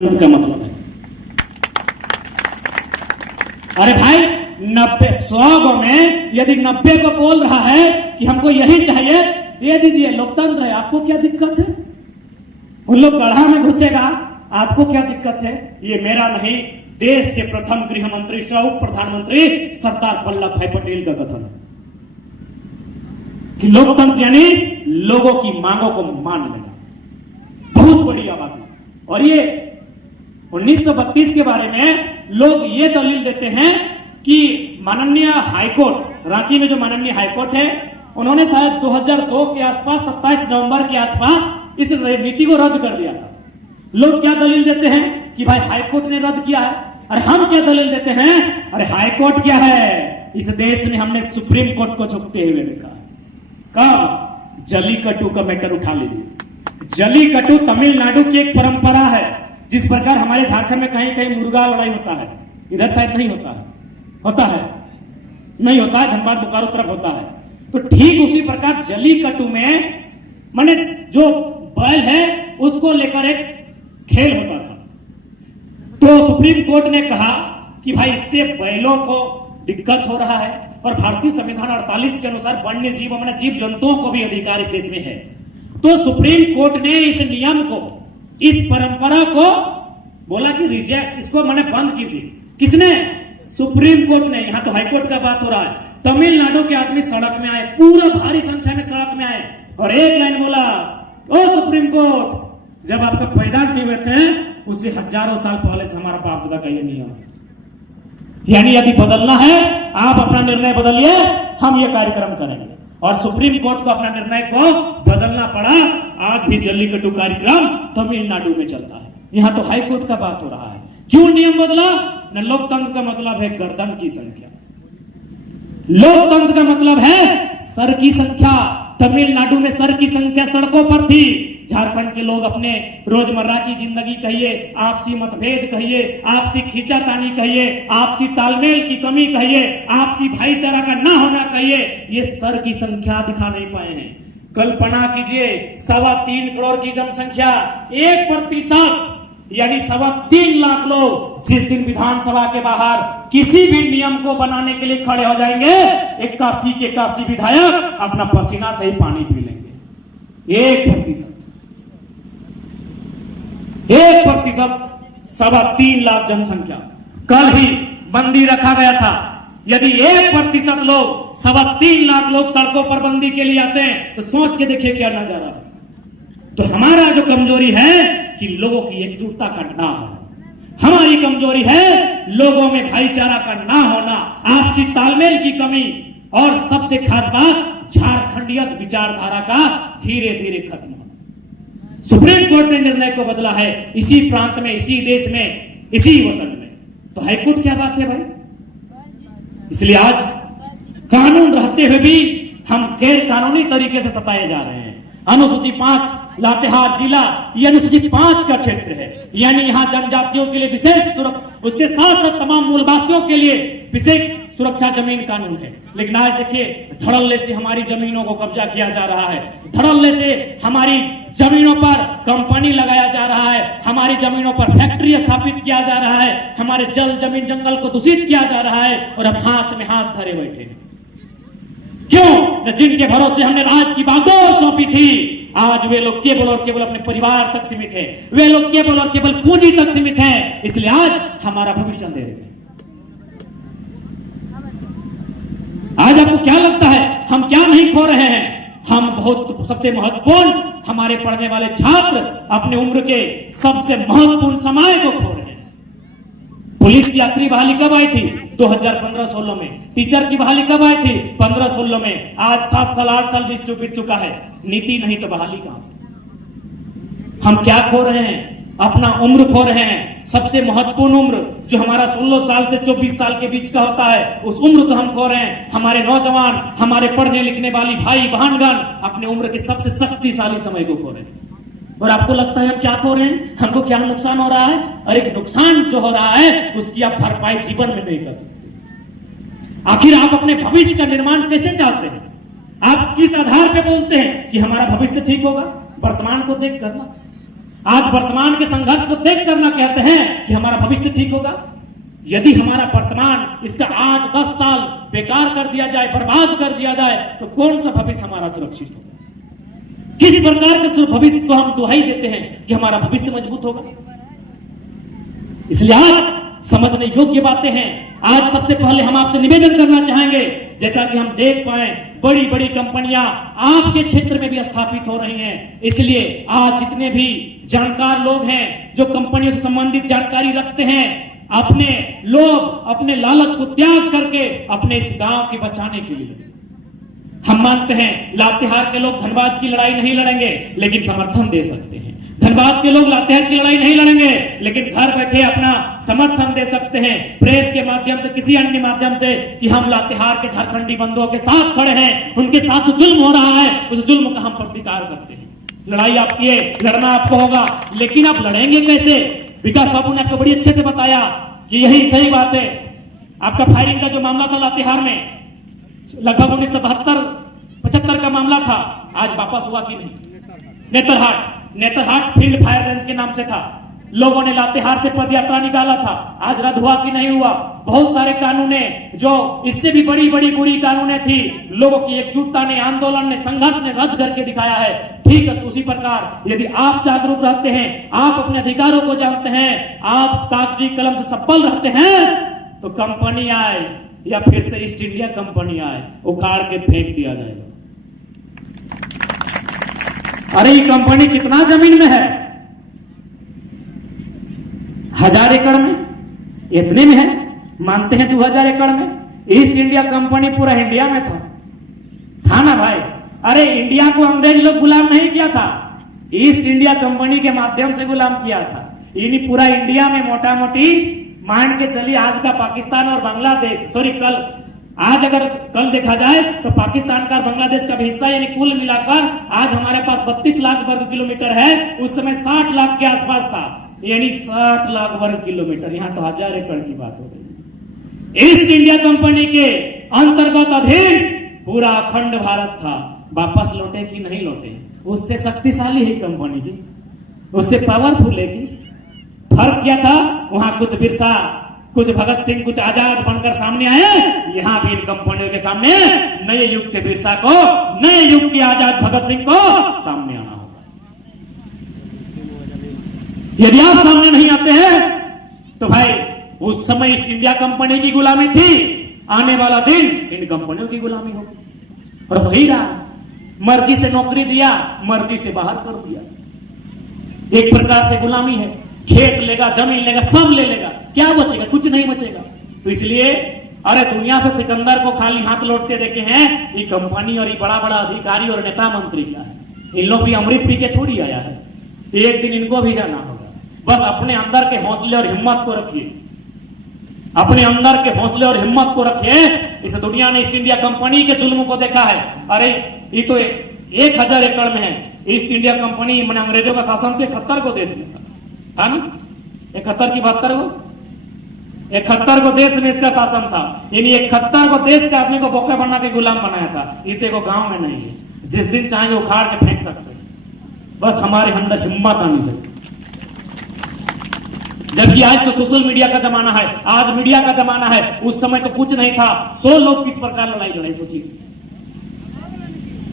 का मतलब है। अरे भाई 100 में यदि 90 को बोल रहा है कि हमको यही चाहिए, दे दीजिए, लोकतंत्र है। आपको क्या दिक्कत है? उन लोग गढ़ा में घुसेगा, आपको क्या दिक्कत है? ये मेरा नहीं, देश के प्रथम गृह मंत्री सह उप प्रधानमंत्री सरदार वल्लभ भाई पटेल का कथन है कि लोकतंत्र यानी लोगों की मांगों को मान लेना। बहुत बड़ी आबादी। और ये 1932 के बारे में लोग ये दलील देते हैं कि माननीय हाईकोर्ट, रांची में जो माननीय हाईकोर्ट है, उन्होंने शायद 2002 के आसपास 27 नवंबर के आसपास इस नीति को रद्द कर दिया था। लोग क्या दलील देते हैं कि भाई हाईकोर्ट ने रद्द किया है। अरे हम क्या दलील देते हैं? अरे हाईकोर्ट क्या है, इस देश में हमने सुप्रीम कोर्ट को झुकते हुए देखा। कब? जल्लीकट्टू का मैटर उठा लीजिए। जल्लीकट्टू तमिलनाडु की एक परंपरा है। जिस प्रकार हमारे झारखंड में कहीं कहीं मुर्गा लड़ाई होता है, इधर शायद नहीं होता है। होता है? नहीं होता है, धनबाद बोकारो तरफ होता है। तो ठीक उसी प्रकार जल्लीकट्टू में माने जो बैल है उसको लेकर एक खेल होता था। तो सुप्रीम कोर्ट ने कहा कि भाई इससे बैलों को दिक्कत हो रहा है और भारतीय संविधान 48 के अनुसार वन्य जीव माने जीव जंतुओं को भी अधिकार इस देश में है। तो सुप्रीम कोर्ट ने इस नियम को, इस परंपरा को बोला कि रिजेक्ट, इसको मैंने बंद कीजिए। किसने? सुप्रीम कोर्ट ने। यहां तो हाईकोर्ट का बात हो रहा है। तमिलनाडु के आदमी सड़क में आए, पूरा भारी संख्या में सड़क में आए और एक लाइन बोला, ओ सुप्रीम कोर्ट, जब आपका पैदा किए हुए थे उससे हजारों साल पहले से हमारा बाप दादा का ये नियम, यानी यदि बदलना है आप अपना निर्णय बदलिए, हम ये कार्यक्रम करेंगे। और सुप्रीम कोर्ट को अपना निर्णय को बदलना पड़ा। आज भी जल्लीकट्टू कार्यक्रम तमिलनाडु में चलता है। यहां तो हाई कोर्ट का बात हो रहा है। क्यों नियम बदला? न लोकतंत्र का मतलब है गर्दन की संख्या, लोकतंत्र का मतलब है सर की संख्या। तमिलनाडु में सर की संख्या सड़कों पर थी। झारखंड के लोग अपने रोजमर्रा की जिंदगी कहिए, आपसी मतभेद कहिए, आपसी खींचातानी कहिए, आपसी तालमेल की कमी कहिए, आपसी भाईचारा का ना होना कहिए, ये सर की संख्या दिखा नहीं पाए हैं। कल्पना कीजिए, 3.25 करोड़ की जनसंख्या, 1% यानी 3.25 लाख लोग जिस दिन विधानसभा के बाहर किसी भी नियम को बनाने के लिए खड़े हो जाएंगे, 81 के 81 विधायक अपना पसीना से ही पानी पी लेंगे। 1%, 3.25 लाख जनसंख्या। कल ही बंदी रखा गया था। यदि 1% लोग, 3.25 लाख लोग सड़कों पर बंदी के लिए आते हैं तो सोच के देखिए क्या नजारा है। तो हमारा जो कमजोरी है कि लोगों की एकजुटता का ना होना, हमारी कमजोरी है लोगों में भाईचारा का ना होना, आपसी तालमेल की कमी, और सबसे खास बात झारखंडियत विचारधारा का धीरे धीरे खत्म होना। सुप्रीम कोर्ट ने निर्णय को बदला है इसी प्रांत में, इसी देश में, इसी वतन में। तो हाईकोर्ट क्या बात है भाई? इसलिए आज कानून रहते हुए भी हम गैर कानूनी तरीके से सताए जा रहे हैं। अनुसूची 5 लातेहार जिला ये अनुसूची 5 का क्षेत्र है, यानी यहाँ जनजातियों के लिए विशेष सुरक्षा, उसके साथ साथ तमाम मूलवासियों के लिए विशेष सुरक्षा जमीन कानून है। लेकिन आज देखिए, धड़ल्ले से हमारी जमीनों को कब्जा किया जा रहा है, धड़ल्ले से हमारी जमीनों पर कंपनी लगाया जा रहा है, हमारी जमीनों पर फैक्ट्री स्थापित किया जा रहा है, हमारे जल जमीन जंगल को दूषित किया जा रहा है, और अब हाथ में हाथ धरे बैठे हैं। क्यों? जिनके भरोसे हमने राज की बागडोर सौंपी थी, आज वे लोग केवल और केवल अपने परिवार तक सीमित है, वे लोग केवल और केवल पूंजी तक सीमित है। इसलिए आज हमारा भविष्य अंधेरे में। आज आपको क्या लगता है हम क्या नहीं खो रहे हैं? हम बहुत, सबसे महत्वपूर्ण, हमारे पढ़ने वाले छात्र अपने उम्र के सबसे महत्वपूर्ण समय को खो रहे हैं। पुलिस की आखिरी बहाली कब आई थी? 2015-16 में। टीचर की बहाली कब आई थी? 15-16 में। आज 7 साल 8 साल बीत चुका है। नीति नहीं तो बहाली कहां से? हम क्या खो रहे हैं? अपना उम्र खो रहे हैं। सबसे महत्वपूर्ण उम्र जो हमारा 16 साल से 24 साल के बीच का होता है, उस उम्र को हम खो रहे हैं। हमारे नौजवान, हमारे पढ़ने लिखने वाली भाई बहनगण अपने उम्र के सबसे शक्तिशाली समय को खो रहे हैं। और आपको लगता है हम क्या खो रहे हैं? हमको क्या नुकसान हो रहा है? और एक नुकसान जो हो रहा है उसकी आप भरपाई जीवन में नहीं कर सकते। आखिर आप अपने भविष्य का निर्माण कैसे चाहते हैं? आप किस आधार पे बोलते हैं कि हमारा भविष्य ठीक होगा? वर्तमान को देख कर ना। आज वर्तमान के संघर्ष को देख कर ना कहते हैं कि हमारा भविष्य ठीक होगा। यदि हमारा वर्तमान इसका 8-10 साल बेकार कर दिया जाए, बर्बाद कर दिया जाए, तो कौन सा भविष्य हमारा सुरक्षित होगा? किस प्रकार के भविष्य को हम दुहाई देते हैं कि हमारा भविष्य मजबूत होगा? इसलिए आज समझने योग्य बातें हैं। आज सबसे पहले हम आपसे निवेदन करना चाहेंगे, जैसा कि हम देख पाए बड़ी बड़ी कंपनियां आपके क्षेत्र में भी स्थापित हो रही हैं। इसलिए आज जितने भी जानकार लोग हैं जो कंपनियों से संबंधित जानकारी रखते हैं, अपने लोग अपने लालच को त्याग करके अपने इस गांव के बचाने के लिए, हम मानते हैं लातेहार के लोग धनबाद की लड़ाई नहीं लड़ेंगे लेकिन समर्थन दे सकते हैं। धनबाद के लोग लातेहार की लड़ाई नहीं लड़ेंगे लेकिन घर बैठे अपना समर्थन दे सकते हैं प्रेस के माध्यम से, किसी अन्य माध्यम से, कि हम लातेहार के झारखंडी बंधुओं के साथ खड़े हैं, उनके साथ जो जुल्म हो रहा है उस जुल्म का हम प्रतिकार करते हैं। लड़ाई आपकी है, लड़ना आपको होगा, लेकिन आप लड़ेंगे कैसे? विकास बाबू ने आपको बड़ी अच्छे से बताया कि यही सही बात है। आपका फायरिंग का जो मामला था लातेहार में, लगभग 1972-75 का मामला था, आज वापस हुआ कि नहीं? नेतरहाट फील्ड फायर रेंज के नाम से था, लोगों ने लातेहार से पदयात्रा निकाला था, आज रद्द हुआ कि नहीं हुआ? बहुत सारे कानूनें जो इससे भी बड़ी बड़ी बुरी कानूनें थी, लोगों की एकजुटता ने, आंदोलन ने, संघर्ष ने रद्द करके दिखाया है। ठीक है, उसी प्रकार यदि आप जागरूक रहते हैं, आप अपने अधिकारों को जानते हैं, आप कागजी कलम से सफल रहते हैं, तो कंपनी आए या फिर से ईस्ट इंडिया कंपनी आए, उखाड़ के फेंक दिया जाएगा। अरे ये कंपनी कितना जमीन में है? 1000 एकड़ में, इतने में है। मानते हैं 2000 एकड़ में? ईस्ट इंडिया कंपनी पूरा इंडिया में था ना भाई? अरे इंडिया को अंग्रेज लोग गुलाम नहीं किया था, ईस्ट इंडिया कंपनी के माध्यम से गुलाम किया था। इन्हीं पूरा इंडिया में मोटा मोटी मान के चलिए आज का पाकिस्तान और बांग्लादेश, आज अगर कल देखा जाए तो पाकिस्तान का और बांग्लादेश का भी हिस्सा, यानी कुल मिलाकर आज हमारे पास 32 लाख वर्ग किलोमीटर है। उस समय 60 लाख के आसपास था, यानी 60 लाख वर्ग किलोमीटर। यहां तो 1000 एकड़ की बात हो रही। ईस्ट इंडिया कंपनी के अंतर्गत अधीन पूरा अखंड भारत था। वापस लौटे कि नहीं लौटे? उससे शक्तिशाली है कंपनी की, उससे पावरफुल है कि फर्क क्या था? वहां कुछ बिरसा, कुछ भगत सिंह, कुछ आजाद बनकर सामने आए। यहां भी इन कंपनियों के सामने नए युग के बिरसा को, नए युग के आजाद भगत सिंह को सामने आना होगा। यदि आप सामने नहीं आते हैं तो भाई उस समय ईस्ट इंडिया कंपनी की गुलामी थी, आने वाला दिन इन कंपनियों की गुलामी होगी। और वही रहा, मर्जी से नौकरी दिया, मर्जी से बाहर कर दिया। एक प्रकार से गुलामी है। खेत लेगा, जमीन लेगा, सब ले लेगा, क्या बचेगा? कुछ नहीं बचेगा। तो इसलिए अरे दुनिया से सिकंदर को खाली हाथ लौटते देखे हैं, ये कंपनी और ये बड़ा बड़ा अधिकारी और नेता मंत्री क्या है? इन लोग भी अमृत पी के थोड़ी आया है, एक दिन इनको भी जाना होगा। बस अपने अंदर के हौसले और हिम्मत को रखिए, अपने अंदर के हौसले और हिम्मत को रखिए। इस दुनिया ने ईस्ट इंडिया कंपनी के जुल्म को देखा है। अरे ये तो 1000 एकड़ में है। ईस्ट इंडिया कंपनी मैंने अंग्रेजों का शासन तो 71 को देश में था ना, 71 की 72 को, 71 को देश में इसका शासन था। यानी 71 को देश के आदमी को बोका बना के गुलाम बनाया था। इतने को गांव में नहीं है, जिस दिन चाहेंगे उखाड़ के फेंक सकते हैं। बस हमारे अंदर हिम्मत आनी चाहिए। जबकि आज तो सोशल मीडिया का जमाना है, आज मीडिया का जमाना है। उस समय तो कुछ नहीं था। 100 लोग किस प्रकार लड़ाई लड़ाई सोचिए।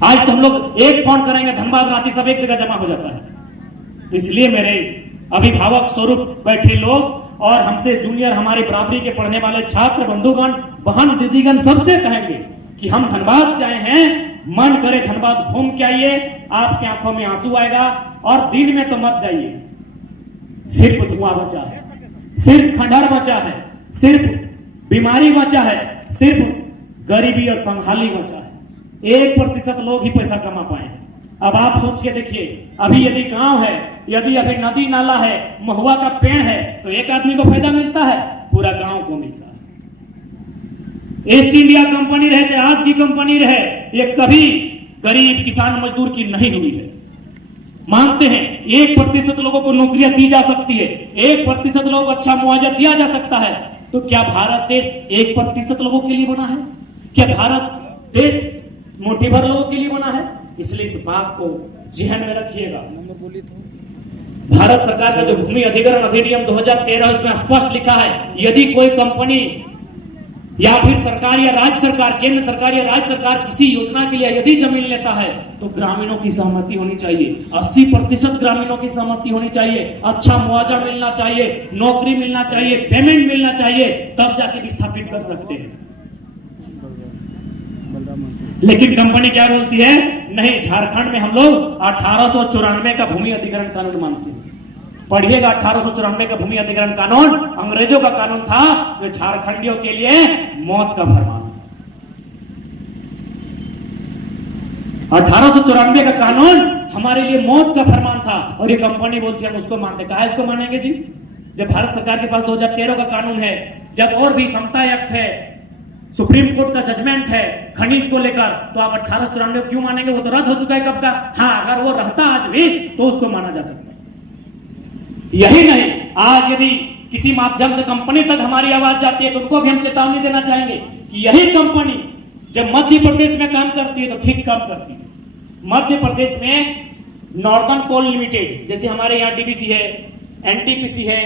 आज तो हम लोग एक फोन करेंगे, धनबाद रांची सब एक जगह जमा हो जाता है। तो इसलिए मेरे अभिभावक स्वरूप बैठे लोग और हमसे जूनियर, हमारी बराबरी के पढ़ने वाले छात्र बंधुगण, बहन दीदीगण, सबसे कहेंगे कि हम धनबाद से आए हैं, मन करे धनबाद घूम के आइए, आपकी आंखों में आंसू आएगा। और दिन में तो मत जाइए, सिर्फ धुआं बचा है, सिर्फ खंडहर बचा है, सिर्फ बीमारी बचा है, सिर्फ गरीबी और तंगहाली बचा है। 1% लोग ही पैसा कमा पाए हैं। अब आप सोच के देखिए, अभी यदि गांव है, यदि अभी नदी नाला है, महुआ का पेड़ है, तो एक आदमी को फायदा मिलता है, पूरा गांव को मिलता है। ईस्ट इंडिया कंपनी रहे चाहे आज की कंपनी रहे, ये कभी गरीब किसान मजदूर की नहीं हुई है। मानते हैं 1% लोगों को नौकरियां दी जा सकती है, 1% लोगों को अच्छा मुआवजा दिया जा सकता है। तो क्या भारत देश 1% लोगों के लिए बना है? क्या भारत देश मुट्ठी भर लोगों के लिए बना है? इसलिए इस बात को जहन में रखिएगा। भारत सरकार का जो भूमि अधिग्रहण अधिनियम 2013 उसमें स्पष्ट लिखा है, यदि कोई कंपनी या फिर सरकार या राज्य सरकार, केंद्र सरकार या राज्य सरकार किसी योजना के लिए यदि जमीन लेता है तो ग्रामीणों की सहमति होनी चाहिए, 80% ग्रामीणों की सहमति होनी चाहिए, अच्छा मुआवजा मिलना चाहिए, नौकरी मिलना चाहिए, पेमेंट मिलना चाहिए, तब जाके विस्थापित कर सकते हैं। लेकिन कंपनी क्या बोलती है, नहीं, झारखंड में हम लोग 1894 का भूमि अधिग्रहण कानून मानते हैं। पढ़िएगा, 1894 का भूमि अधिग्रहण कानून अंग्रेजों का कानून था, जो झारखंडियों के लिए मौत का फरमान था। 1894 का कानून हमारे लिए मौत का फरमान था, और ये कंपनी बोलती है हम उसको मानते। कहा इसको मानेंगे जी? जब भारत सरकार के पास 2013 का कानून है, जब और भी समता एक्ट है, सुप्रीम कोर्ट का जजमेंट है खनिज को लेकर, तो आप 1894 क्यों मानेंगे? वो तो रद्द हो चुका है कब का। हाँ, अगर वो रहता आज भी तो उसको माना जा सकता। यही नहीं, आज यदि किसी माध्यम से कंपनी तक हमारी आवाज जाती है तो उनको भी हम चेतावनी देना चाहेंगे कि यही कंपनी जब मध्य प्रदेश में काम करती है तो ठीक काम करती है। मध्य प्रदेश में नॉर्दर्न कोल लिमिटेड, जैसे हमारे यहाँ डीवीसी है, एनटीपीसी है,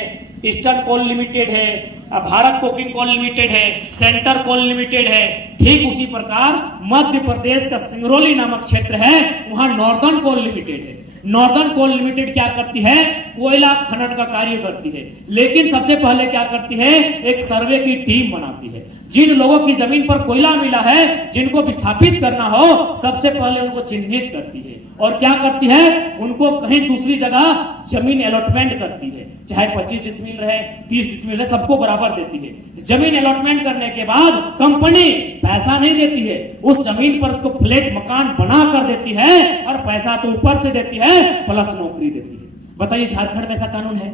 ईस्टर्न कोल लिमिटेड है, भारत कोकिंग कोल लिमिटेड है, सेंटर कोल लिमिटेड है, ठीक उसी प्रकार मध्य प्रदेश का सिंगरौली नामक क्षेत्र है, वहां नॉर्दर्न कोल लिमिटेड है। नॉर्दर्न कोल लिमिटेड क्या करती है? कोयला खनन का कार्य करती है, लेकिन सबसे पहले क्या करती है? एक सर्वे की टीम बनाती है। जिन लोगों की जमीन पर कोयला मिला है, जिनको विस्थापित करना हो, सबसे पहले उनको चिन्हित करती है, और क्या करती है? उनको कहीं दूसरी जगह जमीन अलॉटमेंट करती है, चाहे 25 डिसमिल रहे, 30 डिसमिल रहे, सबको बराबर देती है। जमीन अलॉटमेंट करने के बाद कंपनी पैसा नहीं देती है, उस जमीन पर उसको फ्लैट मकान बना कर देती है, और पैसा तो ऊपर से देती है प्लस नौकरी देती है। बताइए झारखंड में ऐसा कानून है?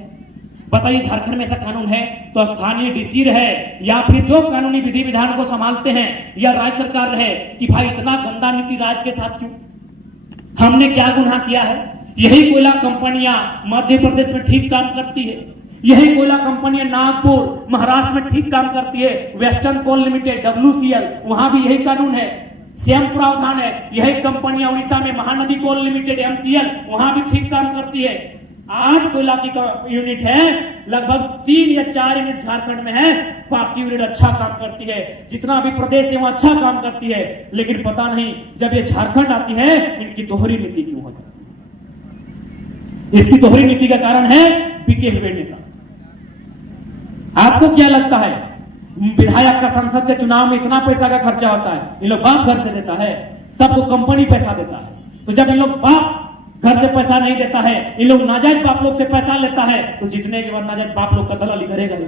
बताइए झारखंड में ऐसा कानून है? तो स्थानीय डीसी रहे या फिर जो कानूनी विधि विधान को संभालते हैं, या राज्य सरकार रहे, कि भाई इतना गंदा नीति राज्य के साथ क्यों? हमने क्या गुनाह किया है? यही कोयला कंपनियां मध्य प्रदेश में ठीक काम करती है, यही कोयला कंपनियां नागपुर महाराष्ट्र में ठीक काम करती है। वेस्टर्न कोल लिमिटेड WCL, वहां भी यही कानून है, सेम प्रावधान है। यही कंपनियां उड़ीसा में महानदी कोल लिमिटेड MCL, वहां भी ठीक काम करती है। 8 कोयला की यूनिट है, लगभग 3 या 4 यूनिट झारखंड में है, बाकी यूनिट अच्छा काम करती है। जितना भी प्रदेश है वहां अच्छा काम करती है, लेकिन पता नहीं जब ये झारखंड आती है इनकी दोहरी नीति क्यों होती है? इसकी दोहरी नीति का कारण है बिके हुए नेता। आपको क्या लगता है विधायक का संसद के चुनाव में इतना पैसा का खर्चा होता है? इन लोग बाप घर से देता है, सबको कंपनी पैसा देता है। तो जब इन लोग बाप घर से पैसा नहीं देता है, इन लोग नाजायज बाप लोग से पैसा लेता है, तो जीतने के बाद नाजायज बाप लोग का दलाली करेगा ही।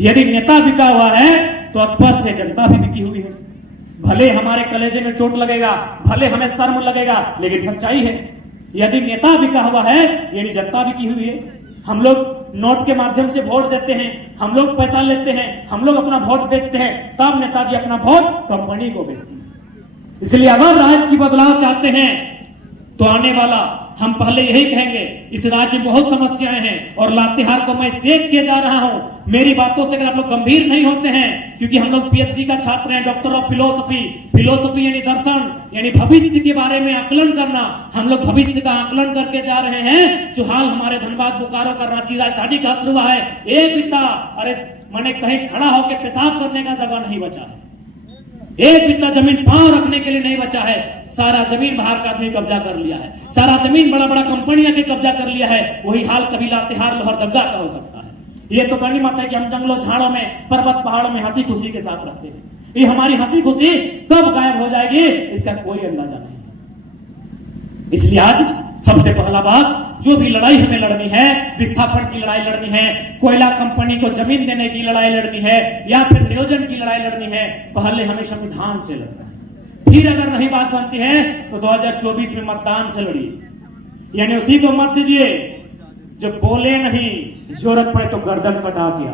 यदि नेता बिका हुआ है तो स्पष्ट है जनता भी बिकी हुई है। भले हमारे कलेजे में चोट लगेगा, भले हमें शर्म लगेगा, लेकिन सच्चाई है। यदि नेता बिका हुआ है यानी जनता बिकी हुई है। हम लोग नोट के माध्यम से वोट देते हैं, हम लोग पैसा लेते हैं, हम लोग अपना वोट बेचते हैं, तब नेताजी अपना वोट कंपनी को बेचते हैं। इसलिए अगर राज्य की बदलाव चाहते हैं तो आने वाला हम पहले यही कहेंगे, इस राज्य में बहुत समस्याएं हैं और लातेहार को मैं देख के जा रहा हूं। मेरी बातों से अगर आप लोग गंभीर नहीं होते हैं, क्योंकि हम लोग PhD का छात्र हैं, डॉक्टर ऑफ फिलोसफी यानी दर्शन, यानी भविष्य के बारे में आकलन करना, हम लोग भविष्य का आकलन करके जा रहे हैं। जो हाल हमारे धनबाद बोकारो का रांची राजधानी का असर हुआ है, एक बिता अरे मैंने कहीं खड़ा होकर पेशाब करने का जगह नहीं बचा है, एक बित्ता जमीन पांव रखने के लिए नहीं बचा है। सारा जमीन बाहर का आदमी कब्जा कर लिया है, सारा जमीन बड़ा बड़ा कंपनियां के कब्जा कर लिया है। वही हाल कभी लातेहार लोहरदगा का हो सकता है। ये तो करनी मत है कि हम जंगलों झाड़ों में, पर्वत पहाड़ों में हंसी खुशी के साथ रहते हैं। ये हमारी हंसी खुशी कब गायब हो जाएगी इसका कोई अंदाजा नहीं। इसलिए आज सबसे पहला बात, जो भी लड़ाई हमें लड़नी है, विस्थापन की लड़ाई लड़नी है, कोयला कंपनी को जमीन देने की लड़ाई लड़नी है, या फिर नियोजन की लड़ाई लड़नी है, पहले हमें संविधान से लड़ना है। फिर अगर नहीं बात बनती है तो 2024 में मतदान से लड़िए, यानी उसी को मत दीजिए जो बोले नहीं, जरूरत पड़े तो गर्दन कटा दिया।